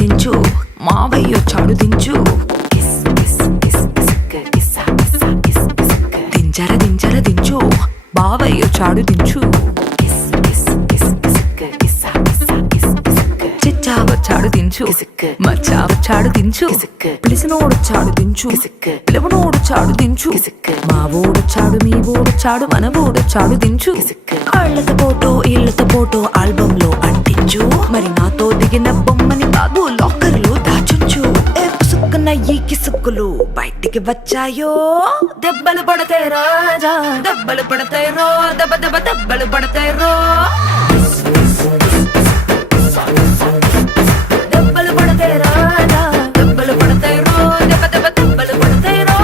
దించు మావయ్య చాడు దించు దించు బావయ్య చాడు దించు చిచ్చావ చాడు దించు మచ్చావ చాడు దించు పిలిసినోడు చాడు దించు పిలవనోడు చాడు దించు మా ఓడు చాడు మీ ఓడు చాడు మన ఓడు చాడు దించు కాళ్ళతో ఫోటో ఇళ్ళతో ఫోటో ఆల్బమ్ లో అంటించు మరి నాతో దిగిన బొమ్మని బాబు లాకర్ లో దాచుంచు పుసుక్కున్న ఈ కిసుక్కులు బయటికి వచ్చాయో దెబ్బలు పడతాయి రాజా దెబ్బలు పడతాయి రో దెబ్బ దెబ్బ దెబ్బలు పడతాయి రో దెబ్బలు పడతాయి రాజా దెబ్బలు పడతాయి రో దెబ్బ దెబ్బ దెబ్బలు పడతాయి రో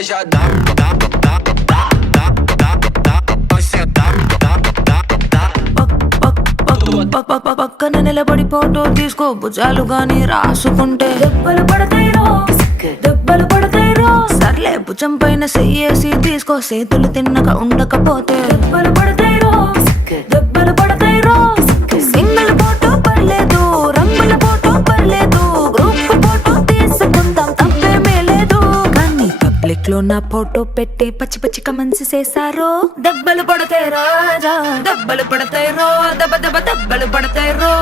Já dá, పక్కన నిలబడి ఫోటో తీసుకో భుజాలు గాని రాసుకుంటే దెబ్బలు పడతాయి రో దెబ్బలు పడతాయి రో సర్లే భుజం పైన చెయ్యేసి తీసుకో చేతులు తిన్నక ఉండకపోతే దెబ్బలు పడతాయి రో దెబ్బలు పడతాయి రో సింగిల్ ఫోటో పర్లేదు రంగుల ఫోటో పర్లేదు గ్రూప్ ఫోటో తీసుకుందాం తప్పేమీ లేదు కానీ పబ్లిక్ లో నా ఫోటో పెట్టి పచ్చి పచ్చి కమెంట్స్ చేశారో దెబ్బలు పడతాయి రాజా దెబ్బలు పడతాయి రో దెబ్బ దెబ్బ దెబ్బలు పడతాయి రో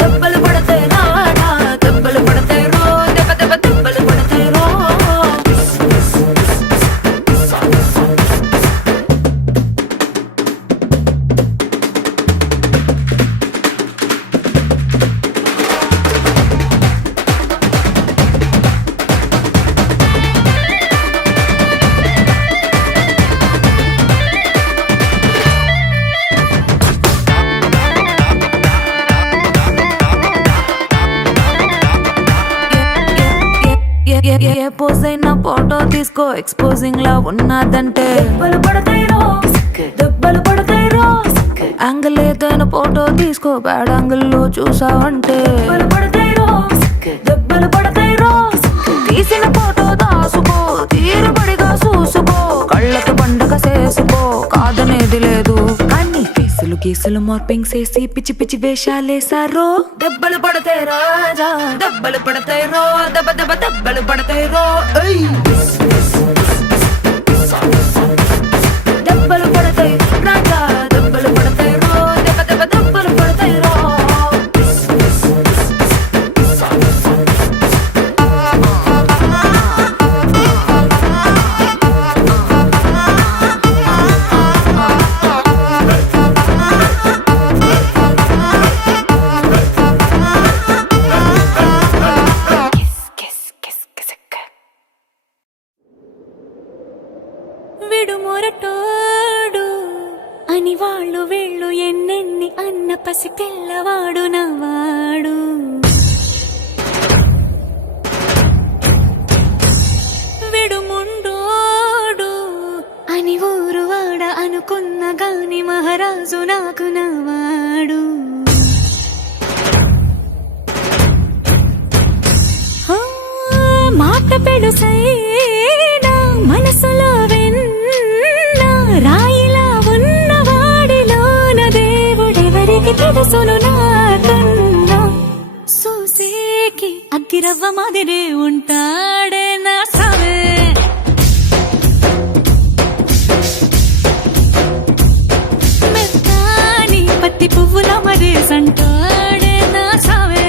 దెబ్బలు పడతాయి రాజా దెబ్బలు పడతాయి రో దెబ్బ దెబ్బ దెబ్బలు పడతాయి రో ఏ పోజ్ అయినా ఫోటో తీసుకో ఎక్స్పోజింగ్ లా ఉన్నదంటే దెబ్బలు పడతాయి రో దెబ్బలు పడతాయి రో యాంగిల్ ఏదైనా ఫోటో తీసుకో బ్యాడ్ యాంగిల్ లో చూసావంటే దెబ్బలు పడతాయి రో దెబ్బలు పడతాయి రో తీసిన ఫోటో దాసుకో తీరుబడిగా చూసుకో కళ్ళకు పండగ చేసుకో కాదనేది లేదు కానీ ఫేసులు గీసులు మార్పింగ్ చేసి పిచ్చి పిచ్చి వేషాలేసారో దెబ్బలు పడతాయి రాజా దెబ్బలు పడతాయి రో దెబ్బ దెబ్బ దెబ్బలు పడతాయి రో దెబ్బలు పడతాయి రాజా దెబ్బలు పడతాయి రో దెబ్బ దెబ్బ దెబ్బలు పడతాయి రో విడుమొరటోడు అని వాళ్ళు వీళ్ళు ఎన్నెన్ని అన్న పసి పిల్లవాడు నవ్వాడు విడుముండోడు అని ఊరు వాడ అనుకున్న గాని మహారాజు నాకు నవ్వాడు మాట పెడుసైనా మనసులో రాయిలా ఉన్నవాడిలోన దేవుడెవరికి తెలుసును నాకన్నా చూసేకి అగ్గిరవ్వ మాదిరే ఉంటాడే నా సావే మెత్తాని పత్తి పువ్వుల మరేసంటాడే నా సావే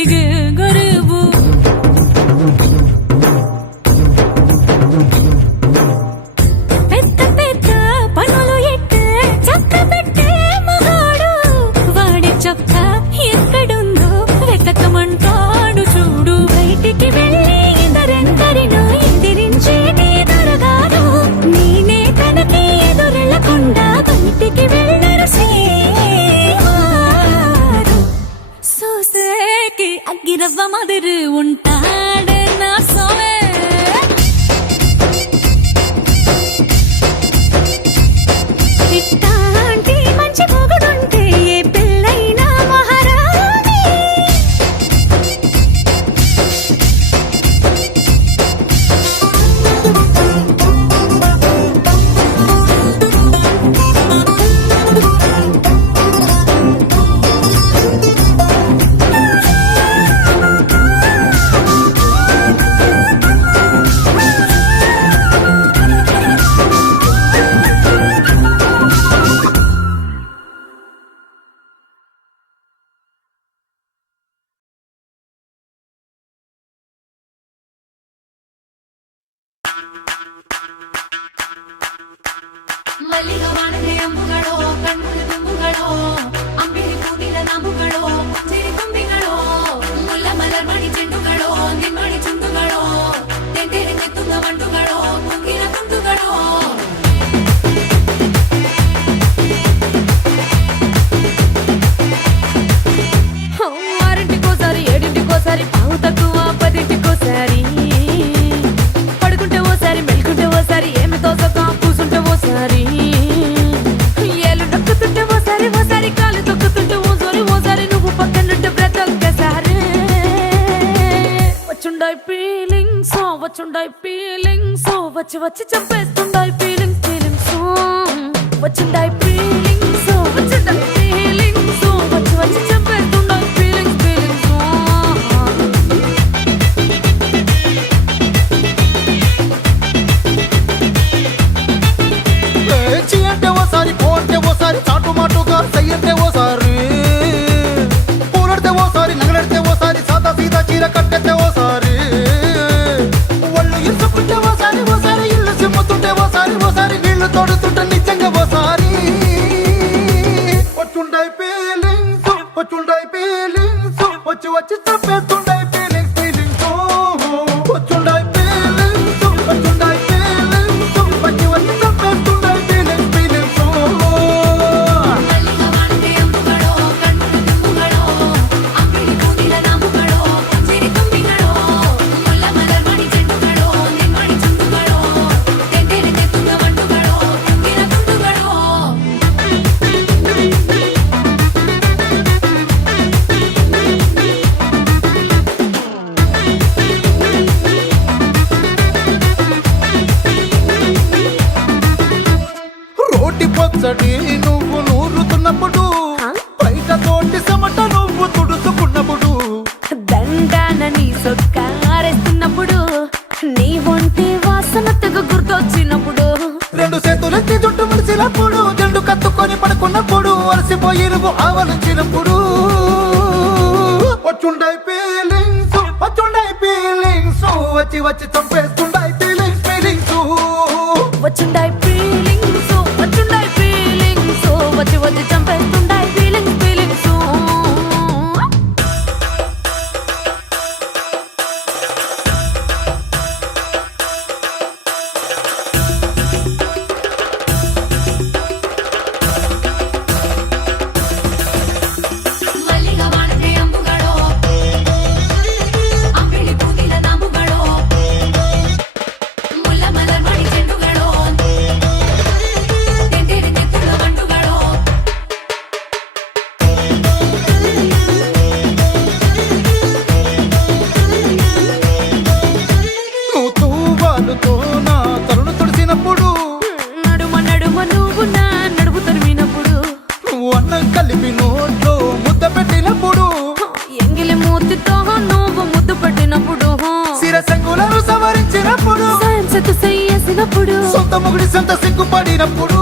అడిగే గరీబు పెద్ద పెద్ద పనులు ఎట్టే చక్క పెట్టే మగాడు వాడి చొక్క ఎక్కడుందో వెతకమంటాడు చూడు బయటికి వెళ్ళి ఇద్దరెందరినో ఎదిరించేటి దొరగారు నేనే తనకి ఎదురెళ్ళకుండా బయటికి వెళ్ళరు శ్రీవారు సోసేకి అగ్గిరవ్వ మాదిరి ఉంటాడే నా సోమే ఇట్టాంటి మంచి మొగుడుంటే ఏ పిల్లైనా మహారాణి ಮಲ್ಲಿಗ ವಾಣದೆ ಅಂಬುಗಳೋ ಕಣ್ಮುಳಿ ತುಂಬುಗಳೋ ಅಂಬಿಳಿ ಕೂದಿನ ನಾಮುಗಳೋ ಕುಂಚಿರಿ ಕೊಂಬಿಗಳೋ ಮುಲ್ಲ ಮಲರ್ ಮಣಿ ಚೆಂಡುಗಳೋ ನಿಮ್ಮಣಿ ಚುಂಡುಗಳೋ ತೆಂತೆರೆ ತೆತ್ತುಂಗ ಮಂಡುಗಳೋ ಕುಂಗಿನ ತುಂಡುಗಳೋ ఆరింటికోసారి ఏడింటికోసారి పావు తక్కువ పదింటికోసారి పడుకుంటే ఓసారి మెలుకుంటే ఓసారి ఏమి తోసక కూసుంటే ఓసారి ఏళ్ళు నొక్కుతుంటే ఓసారి ఓసారి కాలు తొక్కుతుంటే ఓసారి నువ్వు పక్కనుంటే బ్రతొక్కసారి వచ్చుండాయి ఫీలింగ్స్ వచ్చి వచ్చి చంపేస్తుండాయి ఫీలింగ్స్ వచ్చుండాయి ఫీలింగ్స్ వచ్చి వచ్చి చంపేస్తుండాయి ఫీలింగ్స్ చీ అంటే ఓసారి పోంటే ఓసారి చాటు మాటుగా సయ్యంటే ఓసారి పూలడితే ఓసారి నగలడితే ఓసారి సాదా సీదా చీర కట్టెతే ఓసారి ఒళ్ళు ఇరుసుకుంటే ఓసారి ఇల్లు సిమ్ముతుంటే ఓసారి నీళ్లు తోడుతుంటే నిజంగా ఓసారి వచ్చుండాయి ఫీలింగ్స్ వచ్చి వచ్చి చంపేస్తుండాయి ఫీలింగ్స్ వచ్చుండాయి ఫీలింగ్స్ వచ్చి వచ్చి చంపేస్తుండాయి ఫీలింగ్స్ ಮಲ್ಲಿಗ ವಾಣದೆ ಅಂಬುಗಳೋ ಕಣ್ಮುಳಿ ತುಂಬುಗಳೋ ಅಂಬಿಳಿ ಕೂದಿನ ನಾಮುಗಳೋ ಕುಂಚಿರಿ ಕೊಂಬಿಗಳೋ ಮುಲ್ಲ ಮಲರ್ ಮಣಿ ಚೆಂಡುಗಳೋ ನಿಮ್ಮಣಿ ಚುಂಡುಗಳೋ ತೆಂತೆರೆ ತೆತ್ತುಂಗ ಮಂಡುಗಳೋ ಕುಂಗಿನ ತುಂಡುಗಳೋ రోటి పచ్చడి నువ్వు నూరుతున్నప్పుడు బయట తోటి సమట నువ్వు తుడుచుకున్నప్పుడు దండాన నీ సొక్కారేస్తున్నప్పుడు నీ ఒంటి వాసన తెగ గుర్తొచ్చినప్పుడు రెండు చేతులెత్తి జుట్టు ముడిచినప్పుడు జెండు కత్తుకొని పడుకున్నప్పుడు అలసిపోయి నువ్వు ఆవలించినప్పుడు వచ్చుండాయి ఫీలింగ్స్ వచ్చి వచ్చి చంపేస్తుండాయి ఫీలింగ్స్ వచ్చుండాయి ఫీలింగ్స్ వచ్చి వచ్చి చంపేస్తుండాయి ఫీలింగ్స్ ಮಲ್ಲಿಗ ವಾಣದೆ ಅಂಬುಗಳೋ ಅಂಬಿಳಿ ಕೂದಿನ ನಾಮುಗಳೋ ಮುಲ್ಲ ಮಲರ್ ಮಣಿ ಚೆಂಡುಗಳೋ ತೆಂತೆರೆ ತೆತ್ತುಂಗ ಮಂಡುಗಳೋ నువ్వు తూవాలుతో నా తరుణు తుడిసినప్పుడు నడుమ నువ్వు నా నడుపు తరిమినప్పుడు నువ్వు అన్నం కలిపి నోట్లో ముద్ద పెట్టినప్పుడు ఎంగిలి మూతితో నువ్వు ముద్దు పెట్టినప్పుడు శిరసంగులను సవరించినప్పుడు సాయంసెత్తు చెయ్యేసినప్పుడు సొంత ముగుడి సొంత సిగ్గుపడినప్పుడు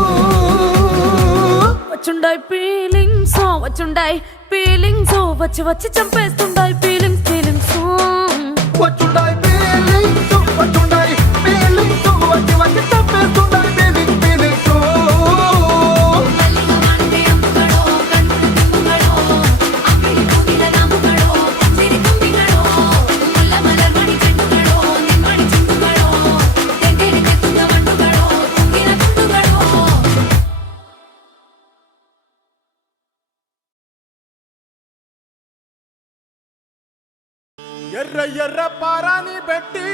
వచ్చుండ వచ్చుండాయి ఫీలింగ్స్ వచ్చుండాయి ఫీలింగ్స్ వచ్చి వచ్చి చంపేస్తుండాయి ఫీలింగ్స్ ఫీలింగ్స్ వచ్చుండాయి ఫీలింగ్స్ వచ్చుండాయి ఫీలింగ్స్ వచ్చి వచ్చి తప్పేస్తుండాయి ఫీలింగ్స్ ఫీలింగ్స్ ఎర్ర ఎర్ర పారాని పెట్టి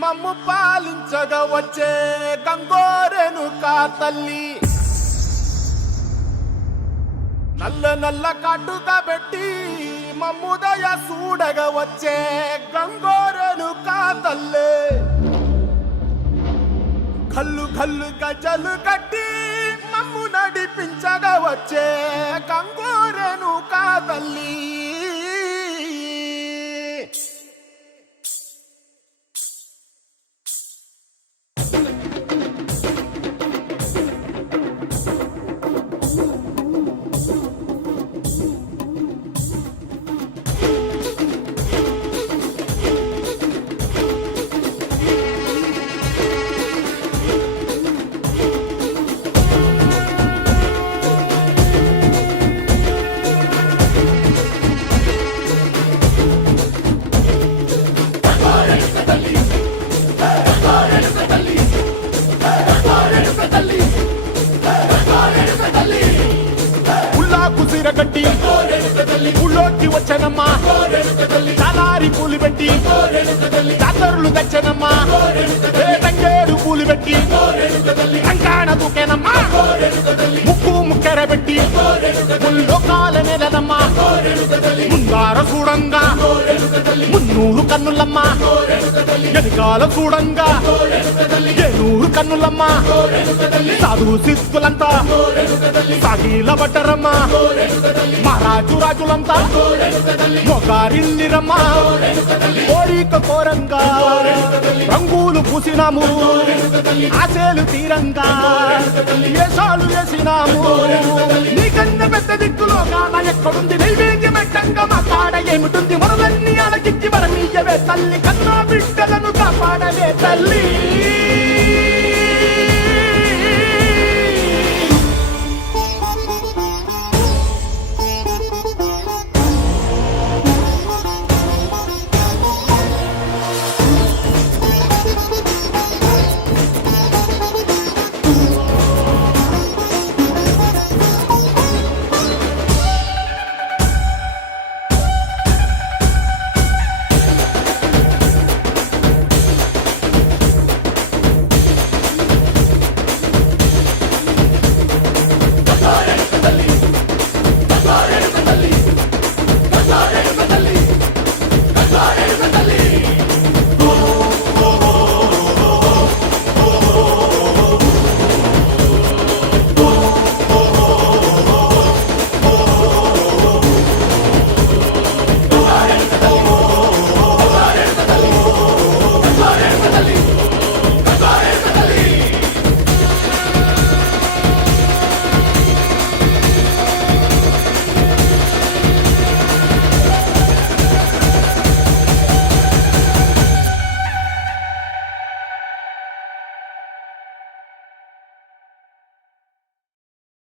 మమ్ము పాలించగా వచ్చే గంగోరెను కా తల్లి నల్ల నల్ల కాటుగా పెట్టి మమ్ముదయ చూడగా వచ్చే గంగోరెను కా తల్లి కల్లు కల్లు గజలు కట్టి మమ్ము నడిపించగా వచ్చే గంగోరెను కా తల్లి గట్టి ఊళ్ళోకి వచ్చనమ్మా చాలారి పూలు పెట్టి జాతరులు తెచ్చనమ్మా తంగేడు పూలు పెట్టి కంకాణ దూకేనమ్మా ముక్కు ముక్కెర పెట్టి ముల్లోకాల నెలనమ్మా ముందార చూడంగా మున్నూరు కన్నులమ్మా ఎనకాల చూడంగా ఏనూరు కన్నులమ్మా సాధు సిద్ధులంతా సాగిల బట్టరమ్మా మహారాజు రాజులంతా మొగారిల్లిరమ్మా కోరిక కోరంగా రంగులు పూసినాము ఆశలు తీరంగా వేషాలు వేసినాము నీకన్న పెద్ద దిక్కులో కాన ఎక్కడుంది నైవేద్యం ఎట్టంగా మా కాడ ఏమిటుంది మనలన్నీ అలకిచ్చి వరమీయవే తల్లి కన్నా బిడ్డలను కాపాడవే తల్లి